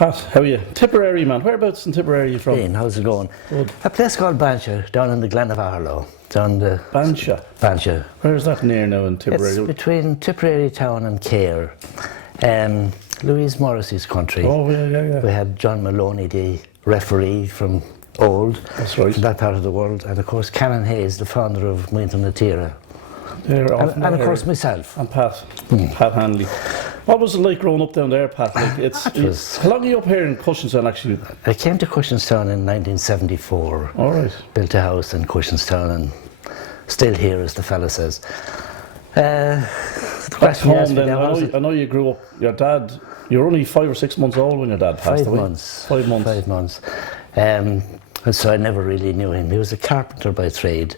Pat, how are you? Tipperary, man. Whereabouts in Tipperary are you from? Ian, how's it going? Good. A place called Bansha, down in the Glen of Arlo. Down the Bansha. Bansha. Where's that near now in Tipperary? It's between Tipperary town and Cahir. Louise Morrissey's country. Oh, yeah. We had John Maloney, the referee from old. That's right. From that part of the world. And of course, Canon Hayes, the founder of Muinton na Tíre. And of course, myself. And Pat. Pat Hanley. What was it like growing up down there, Pat? Like, how long are you up here in Cushenstown, actually? I came to Cushenstown in 1974. All right. Built a house in Cushenstown and still here, as the fella says. Back home then, I know you grew up, your dad, you were only 5 or 6 months old when your dad passed away. 5 months. 5 months. And so I never really knew him. He was a carpenter by trade,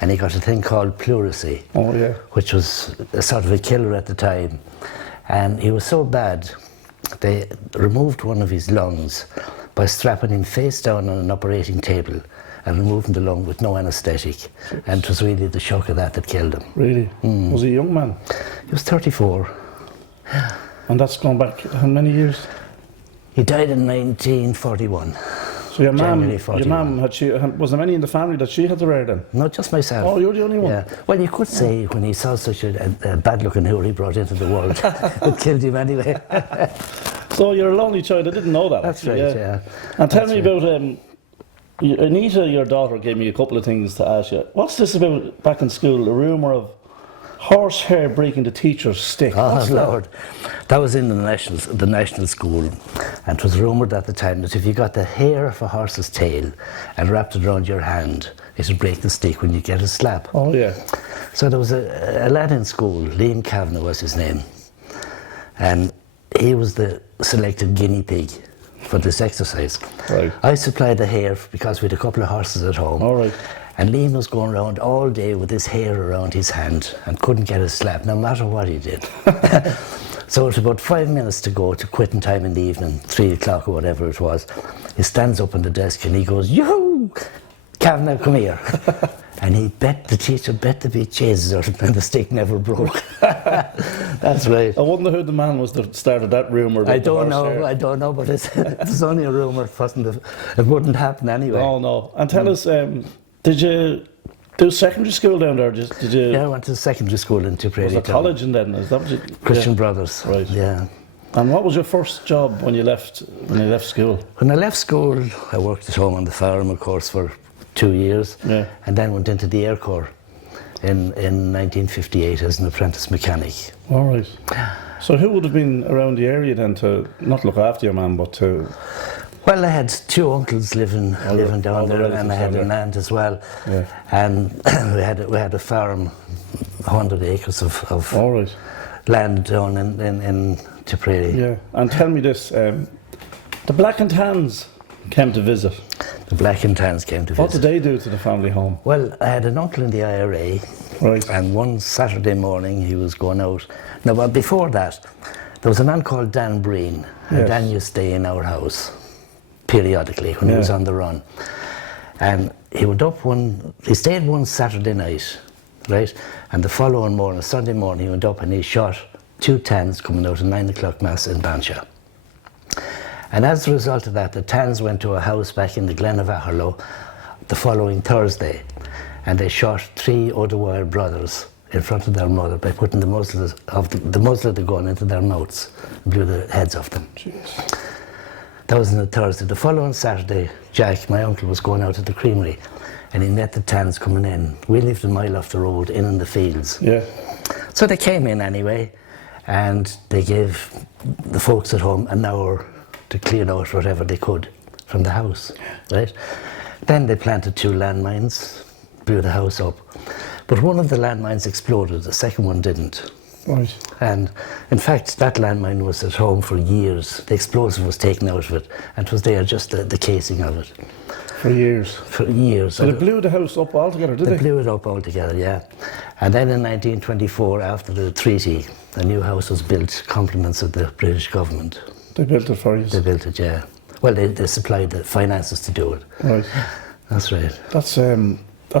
and he got a thing called pleurisy, which was a sort of a killer at the time. And he was so bad, they removed one of his lungs by strapping him face down on an operating table and removing the lung with no anaesthetic. And it was really the shock of that killed him. Really? Was he a young man? He was 34. And that's gone back how many years? He died in 1941. So your mum, was there many in the family that she had to rear then? No, just myself. Oh, you're the only one? Yeah. Well, you could say when he saw such a bad-looking whore he brought into the world, it killed him anyway. So you're a lonely child, I didn't know that. That's actually, right, yeah. And tell me about, Anita, your daughter, gave me a couple of things to ask you. What's this about back in school, the rumour of horsehair breaking the teacher's stick? Oh, Lord. That was in the national school, and it was rumoured at the time that if you got the hair of a horse's tail and wrapped it around your hand, it would break the stick when you get a slap. Oh, yeah. So there was a lad in school, Liam Kavanagh was his name, and he was the selected guinea pig for this exercise. Right. I supplied the hair because we had a couple of horses at home. All right. And Liam was going around all day with his hair around his hand and couldn't get a slap, no matter what he did. So it was about 5 minutes to go to quitting time in the evening, 3 o'clock or whatever it was. He stands up on the desk and he goes, "Yoo-hoo! Kavanagh, come here." And the teacher bet the big chases out of him and the stick never broke. That's right. I wonder who the man was that started that rumour. I don't know, but it's only a rumour. It wouldn't happen anyway. Oh, no. And tell us, did you do secondary school down there? Did you? Yeah, I went to secondary school in Tipperary. Was it college and then? Is that what you? Christian Brothers. Right. Yeah. And what was your first job when you left school? When I left school, I worked at home on the farm, of course, for 2 years. Yeah. And then went into the Air Corp in 1958 as an apprentice mechanic. All right. So who would have been around the area then to not look after your man, but to? Well, I had 2 uncles living down there, and I had an aunt as well. Yeah. And we had a farm, 100 acres of All right. land down in Tipperary. Yeah. And tell me this, the Black and Tans came to visit. The Black and Tans came to visit. What did they do to the family home? Well, I had an uncle in the IRA. Right. And one Saturday morning he was going out. Now, but before that, there was a man called Dan Breen. And Yes. Dan used to stay in our house periodically when he was on the run. And he stayed one Saturday night, right? And the following morning, Sunday morning, he went up and he shot 2 tans coming out of 9 o'clock mass in Bansha. And as a result of that, the tans went to a house back in the Glen of Aherlow the following Thursday, and they shot 3 O'Dwyer brothers in front of their mother by putting the muzzle of the gun into their mouths and blew the heads off them. Jeez. That was on the Thursday. The following Saturday, Jack, my uncle, was going out to the creamery and he met the tans coming in. We lived a mile off the road, in the fields. Yeah. So they came in anyway, and they gave the folks at home an hour to clear out whatever they could from the house, right? Then they planted 2 landmines, blew the house up. But one of the landmines exploded, the second one didn't. Right. And in fact, that landmine was at home for years. The explosive was taken out of it, and it was there, just the casing of it. For years? For years. So they blew the house up altogether, did they? They blew it up altogether, yeah. And then in 1924, after the treaty, a new house was built, compliments of the British government. They built it for you? They built it, yeah. Well, they supplied the finances to do it. Right. That's right. That's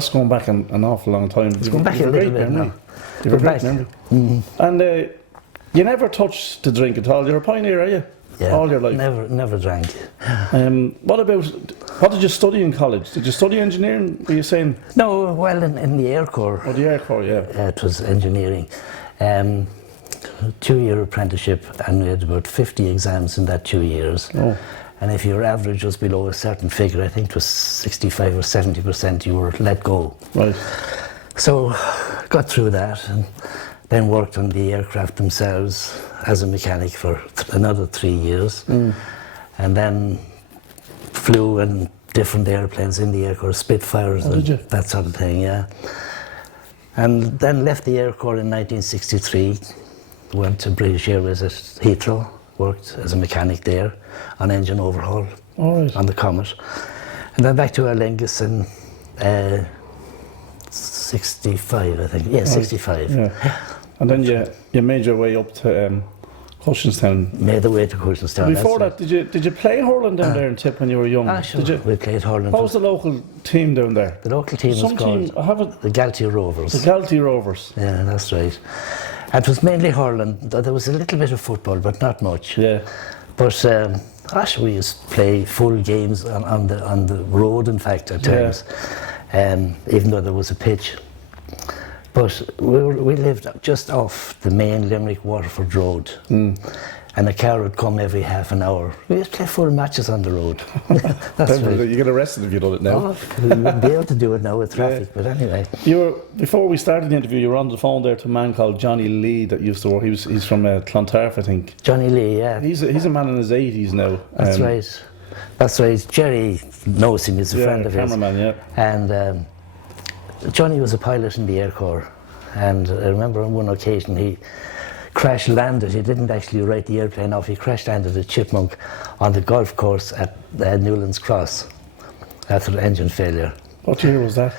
going back an awful long time. It's going back a little bit now. You've a great memory. And you never touched the drink at all. You're a pioneer, are you? Yeah. All your life? Never drank. What did you study in college? Did you study engineering, were you saying? No, well, in the Air Corp. Oh, the Air Corp, yeah. It was engineering. 2-year apprenticeship, and we had about 50 exams in that 2 years. Oh. And if your average was below a certain figure, I think it was 65 or 70%, you were let go. Right. So got through that, and then worked on the aircraft themselves as a mechanic for another 3 years. And then flew in different airplanes in the Air Corps, Spitfires and that sort of thing, yeah. And then left the Air Corps in 1963, went to British Airways at Heathrow, worked as a mechanic there on engine overhaul on the Comet. And then back to Aer Lingus in 65, I think. Yeah, 65. Yeah. And then you made your way up to Cushenstown. Made the way to Cushenstown. Before that, did you play hurling down there in Tip when you were young? Sure. Did you? We played hurling. What was the local team down there? The local team was called the Galtee Rovers. The Galtee Rovers. Yeah, that's right. It was mainly hurling. There was a little bit of football, but not much. Yeah. But we used to play full games on the road, in fact, at times, even though there was a pitch. But we lived just off the main Limerick Waterford Road, and a car would come every half an hour. We used to play full matches on the road. That's right. You get arrested if you done it now. Oh, we wouldn't be able to do it now with traffic, but anyway. Before we started the interview, you were on the phone there to a man called Johnny Lee that used to work. He's from Clontarf, I think. Johnny Lee, yeah. He's a man in his 80s now. That's right. That's right. Jerry knows him. He's a friend of his. Cameraman, yeah. And Johnny was a pilot in the Air Corps, and I remember on one occasion he crash landed. He didn't actually write the airplane off. He crash landed a Chipmunk on the golf course at Newlands Cross after engine failure. What year was that?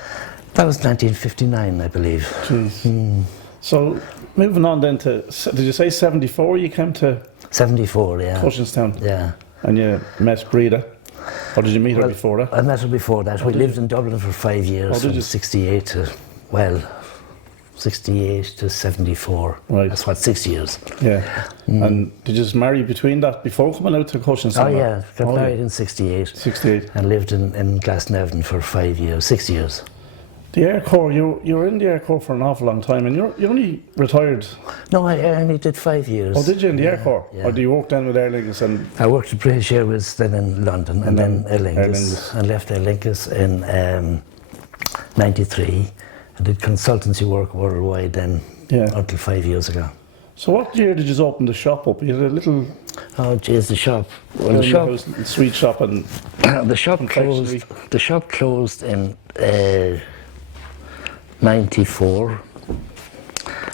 That was 1959, I believe. Jeez. So moving on then to, did you say 74 you came to? 74, yeah. Cushenstown. Yeah. And you met Breda? Or did you meet her before that? I met her before that. We lived in Dublin for 5 years, from 68 to, 68 to 74. Right. That's what, 6 years. Yeah. And did you just marry between that before coming out to Cushenstown? Oh yeah, got married in 68. 68. And lived in Glasnevin for 6 years. The Air Corps, you were in the Air Corps for an awful long time, and you only retired. No, I only did 5 years. Oh, did you in the Air Corps? Yeah. Or do you work then with Aer Lingus? And I worked at British Airways, then in London, and then Aer Lingus. And left Aer Lingus in 93. I did consultancy work worldwide then until 5 years ago. So what year did you open the shop up? You had a little... Oh, geez, the shop. Well, the shop, sweet shop and... the shop closed. The shop closed in 94,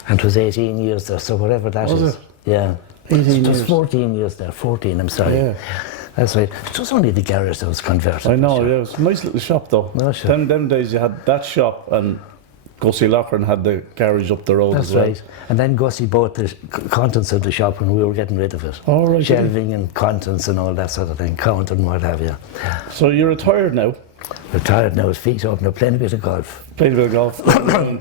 and it was 18 years there, so whatever that is. Was it? Yeah. 18 it was years. 14 years there, 14, I'm sorry. Yeah. That's right. It was only the garage that was converted. I know, yeah, it was a nice little shop though. No, sure. Them days you had that shop and Gussie Loughlin had the garage up the road That's as well. right. And then Gussie bought the contents of the shop and we were getting rid of it. Oh, right. Shelving and contents and all that sort of thing, counter and what have you. So you're retired now? Retired now, his feet up now, playing a bit of golf. Played a bit of golf.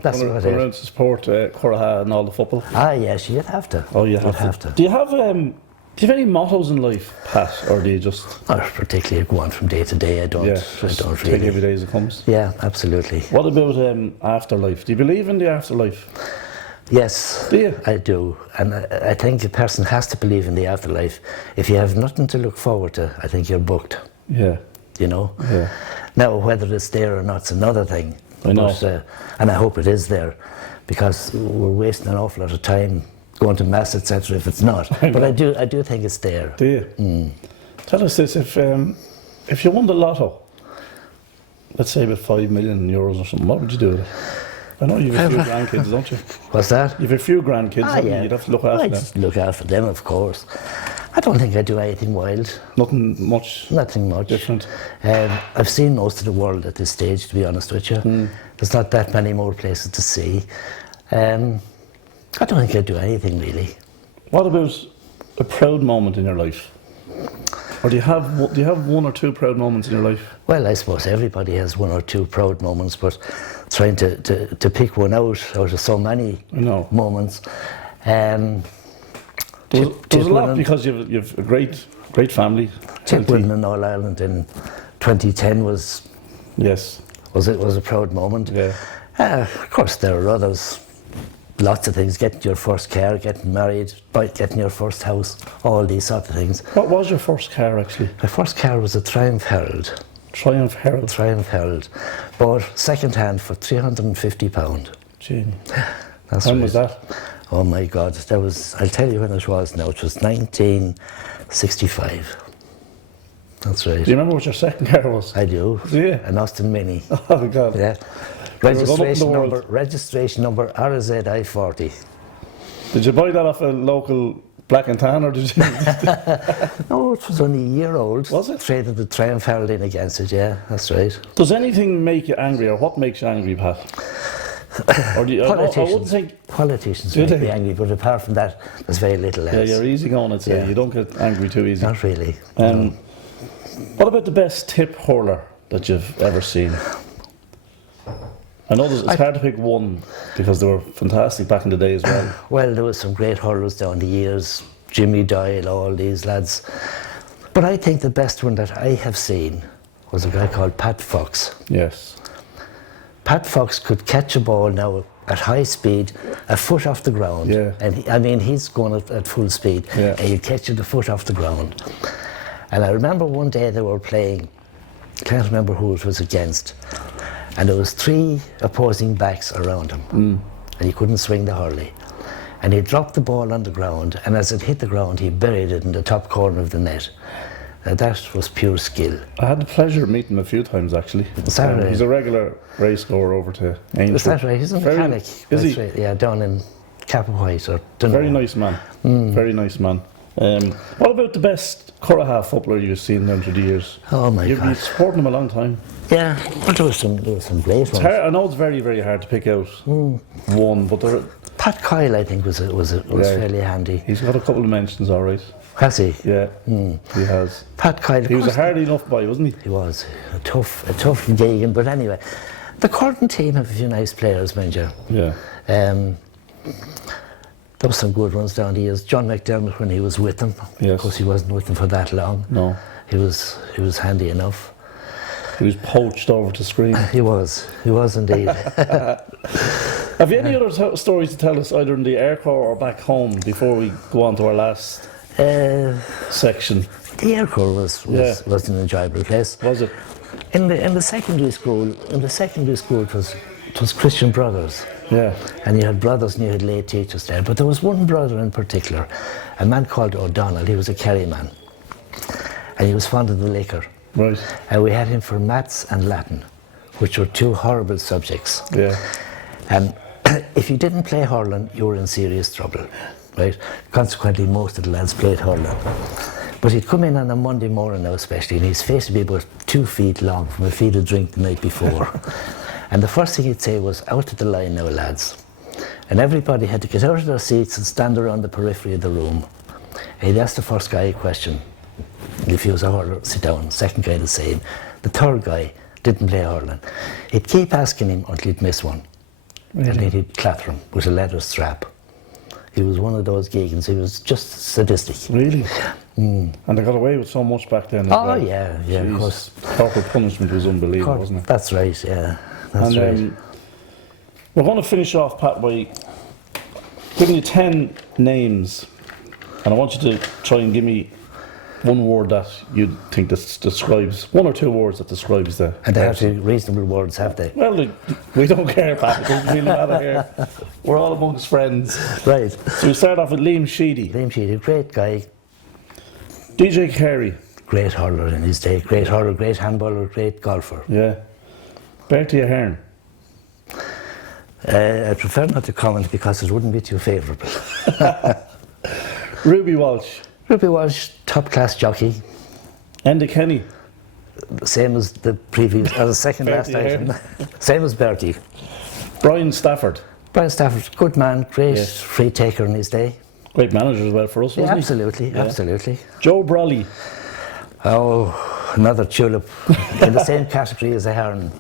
That's what it is. Around to support Curraha and all the football. Ah, yes, you'd have to. Oh, you have to. Do you have any mottos in life, Pat, or do you just... Not particularly go on from day to day, I don't really. Take every day as it comes? Yeah, absolutely. What about afterlife? Do you believe in the afterlife? Yes, do you? I do. And I think a person has to believe in the afterlife. If you have nothing to look forward to, I think you're booked. Yeah. You know? Yeah. Now, whether it's there or not's another thing. I know. But, and I hope it is there, because we're wasting an awful lot of time going to mass, etc. if it's not. But I do think it's there. Do you? Tell us this, if you won the lotto, let's say about €5 million or something, what would you do with it? I know you have a few grandkids, don't you? What's that? You have a few grandkids, yeah. You'd have to look after them. I'd look after them, of course. I don't think I'd do anything wild. Nothing much different. I've seen most of the world at this stage, to be honest with you. There's not that many more places to see. I don't think I'd do anything really. What about a proud moment in your life? Or do you have one or two proud moments in your life? Well, I suppose everybody has one or two proud moments, but trying to pick one out of so many moments. There's a lot because you've a great family. Tip winning in All Ireland in 2010 was a proud moment. Yeah. Of course, there are others. Lots of things, getting your first car, getting married, getting your first house, all these sort of things. What was your first car, actually? My first car was a Triumph Herald. Triumph Herald? Triumph Herald. Bought second hand for £350. Gee. When was that? Oh my God, I'll tell you when it was now, it was 1965. That's right. Do you remember what your second car was? I do. Do you? An Austin Mini. Oh God. Yeah. Registration number RZI 40. Did you buy that off a local Black and Tan, or did you? No, it was only a year old. Was it? Traded the Triumph Herald in against it, yeah, that's right. Does anything make you angry, or what makes you angry, Pat? Or do you, politicians. I wouldn't think Politicians make me angry, but apart from that, there's very little else. Yeah, you're easy going, I'd say. Yeah. You don't get angry too easy. Not really. No. What about the best tip hurler that you've ever seen? I know it's hard to pick one because they were fantastic back in the day as well. Well, there was some great hurlers down the years, Jimmy Doyle, all these lads. But I think the best one that I have seen was a guy called Pat Fox. Yes. Pat Fox could catch a ball now at high speed, a foot off the ground. Yeah. And he's going at full speed, yeah. And he'd catch it a foot off the ground. And I remember one day they were playing, can't remember who it was against, and there was 3 opposing backs around him, and he couldn't swing the hurley. And he dropped the ball on the ground, and as it hit the ground, he buried it in the top corner of the net. Now that was pure skill. I had the pleasure of meeting him a few times, actually. Is that right? He's a regular race goer over to Aintree. Is that right? He's a mechanic. Is he? Right. Yeah, down in Capawhite or Very nice man. Very nice man. What about the best Curragh footballer you've seen down through the years? Oh my God. You've been supporting him a long time. Yeah, but there was some great ones. I know it's very, very hard to pick out one, but Pat Kyle, I think, was fairly handy. He's got a couple of mentions, all right. Has he? Yeah, he has. Pat Kyle. He was a hardy enough boy, wasn't he? He was a tough Gagan. But anyway, the Curtin team have a few nice players, mind you. Yeah. There were some good ones down the years. John McDermott, when he was with them, yes. Of course he wasn't with them for that long. No. He was handy enough. He was poached over to screen. He was indeed. Have you any other stories to tell us, either in the Aer Corp or back home, before we go on to our last section? The Aer Corp was an enjoyable place. Was it? In the secondary school, it was Christian Brothers. Yeah. And you had brothers and you had lay teachers there. But there was one brother in particular, a man called O'Donnell. He was a Kerry man. And he was fond of the liquor. Right. And we had him for maths and Latin, which were 2 horrible subjects. Yeah. And if you didn't play hurling, you were in serious trouble, right? Consequently, most of the lads played hurling. But he'd come in on a Monday morning now especially, and his face would be about 2 feet long from a feed of drink the night before. And the first thing he'd say was, out to the line now, lads. And everybody had to get out of their seats and stand around the periphery of the room. And he'd ask the first guy a question. If he was a hurler, sit down. Second guy the same. The third guy didn't play hurling. He'd keep asking him until he'd miss one. Really? And then he'd clatter him with a leather strap. He was one of those Gagans. He was just sadistic. Really? And they got away with so much back then as well. Yeah, of course. Corporal punishment was unbelievable, wasn't it? That's right, yeah. That's right. We're going to finish off, Pat, by giving you 10 names, and I want you to try and give me one word that you think that describes, 1 or 2 words that describes the And they have to be reasonable words, have they? Well, we don't care, Pat. It doesn't really matter here. We're all amongst friends. Right. So we start off with Liam Sheedy. Liam Sheedy, great guy. DJ Carey. Great hurler in his day. Great hurler, great handballer, great golfer. Yeah. Bertie Ahern. I prefer not to comment because it wouldn't be too favourable. Ruby Walsh. Ruby Walsh, top class jockey. Enda Kenny. Same as the previous, or the second last item. Same as Bertie. Brian Stafford. Brian Stafford, good man, great free taker in his day. Great manager as well for us, wasn't he? Yeah. Absolutely. Joe Brawley. Oh, another tulip in the same category as Ahern.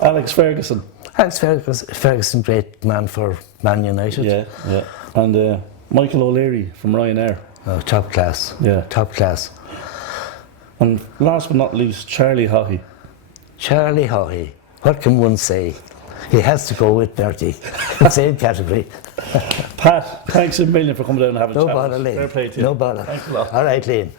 Alex Ferguson. Alex Ferguson, great man for Man United. Yeah. And Michael O'Leary from Ryanair. Oh, top class. Yeah. Top class. And last but not least, Charlie Haughey. Charlie Haughey. What can one say? He has to go with Bertie. Same category. Pat, thanks a million for coming down and having a No chat. bother, Liam. Fair play to you. No bother. Thanks a lot. All right, Liam.